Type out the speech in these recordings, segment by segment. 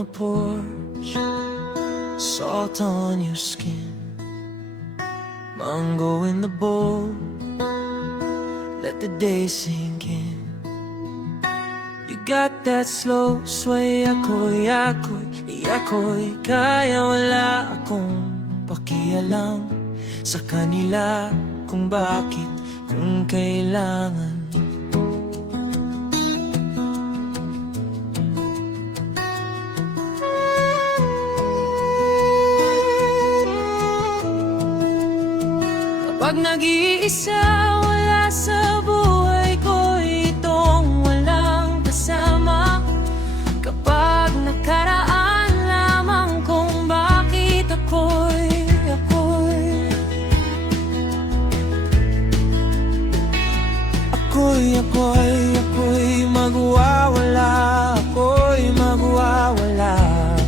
the porch, salt on your skin, mango in the bowl, let the day sink in. You got that slow sway, ako'y kaya, wala akong pakialam sa kanila kung bakit, kung kailangan. Kapag nag-iisa, wala sa buhay ko itong walang kasama. Kapag nakaraan lamang kung bakit ako'y magwawala, ako'y magwawala.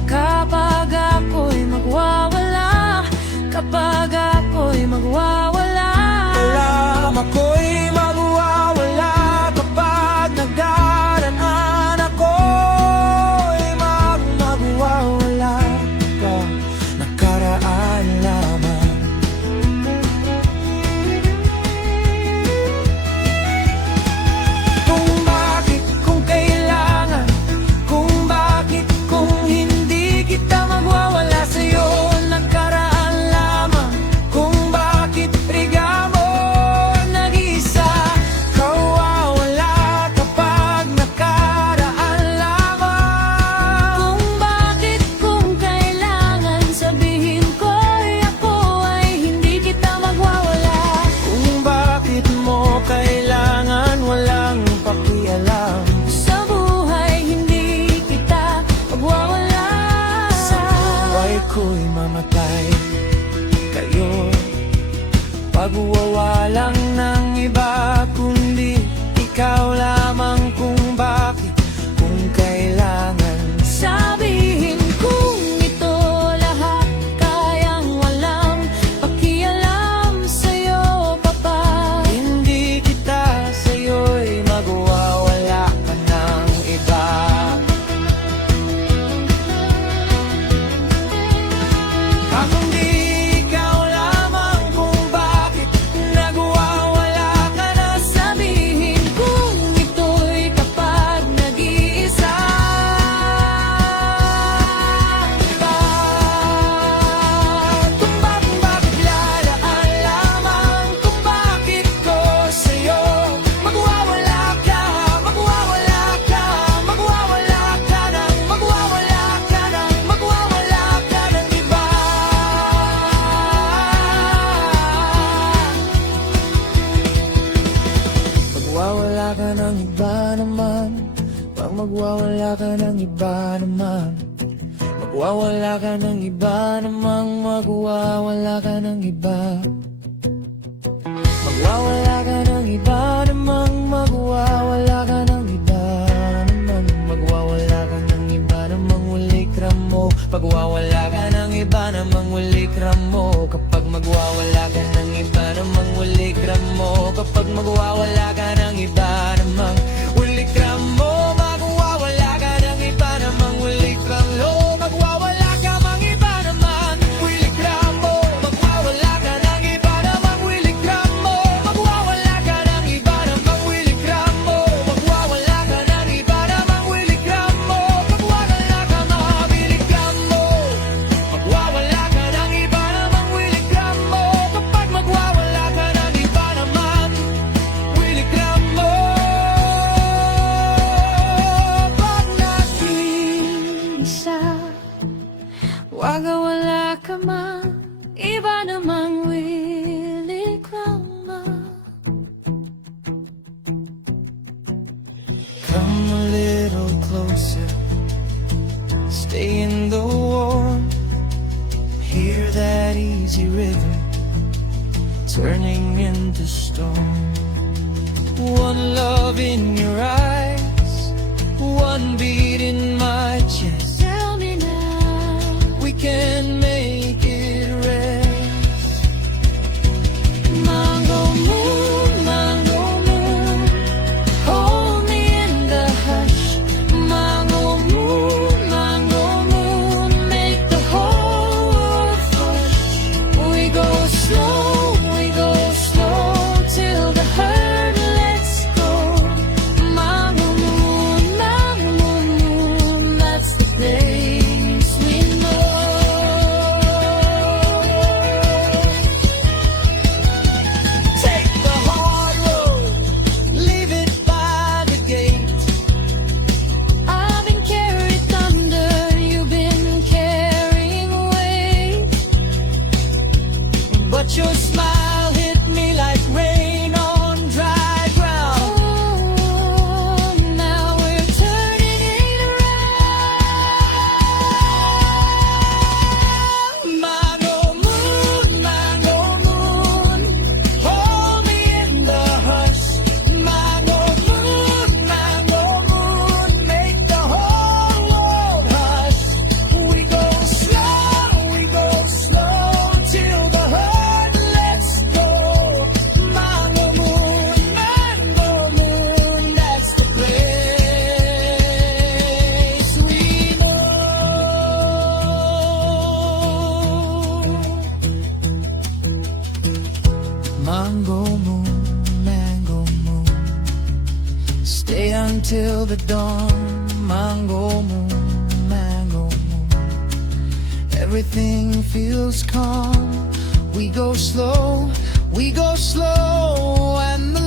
Kapag ako'y magwawala, kapag ako'y magwawala, ako'y magwawala. Kapag nagdaraan, ako'y magwawala. Kapag nakaraan lamang. Kung bakit, kung kailangan, kung bakit, kung hindi kita magwawala sa'yo, nakaraan lamang. Kung bakit regamo nag-isa, kawawala kapag nakaraan lamang. Kung bakit, kung kailangan, sabihin ko'y ako ay hindi kita magwawala. Kung bakit mo kailangan, walang pakialam sa buhay, hindi kita magwawala. Sa buhay ko'y mamatay kayo, pagwawalang ng iba, kundi ikaw lamang. Kung bakit, kung kailangan, sabihin kung ito lahat kayang walang pakialam sa'yo. Kapag hindi kita sa'yo'y magwawala ka ng iba. Kung di ikaw lamang, kung bakit nagwawala ka na, sabihin kung ito'y kapag nag-iisa. Kung bakit lalaan lamang, kung bakit ko sa'yo magwawala ka, magwawala ka, magwawala ka ng, magwawala ka ng, magwawala ka ng iba. Magwawala ka ng iba naman, pag magwawala ka ng iba naman, magwawala ka ng iba namang, magwawala ka ng iba. Magwawala ka ng iba namang, magwawala ka ng iba namang, magwawala ka ng iba namang, uli kramo. Pagwawala ka ng iba namang, uli kramo. Kapag magwawala ka ng iba namang, uli kramo. Kapag magwawala ka ng iba namang, uli kramo. Magwawala ka ng iba namang, uli kramo. Magwawala ka mang iba naman, uli kramo. Magwawala ka ng iba namang, uli kramo. Magwawala ka ng iba namang, uli kramo. Magwawala ka ng iba namang, uli kramo. Magwawala ka mga uli kramo. Magwawala ka ng iba namang, uli kramo. Kapag magwawala ka ng iba naman, uli kramo. Pag nag-iisa, wagawala ka man, iba namang willing kramo. Come a little closer, stay in the warm, hear that easy rhythm turning into storm. One love in your eyes, one beat in my chest. Tell me now, we can make it rest. Mango moon, hold me in the hush. Mango moon, watch your smile hit me like rain on dry ground. Now we're turning it around. Mango moon, hold me in the hush. Mango moon, make the whole world hush. We go slow till the hurt lets go. Mango moon, that's the place we know. Mango moon, stay until the dawn. Mango moon, everything feels calm. We go slow, and the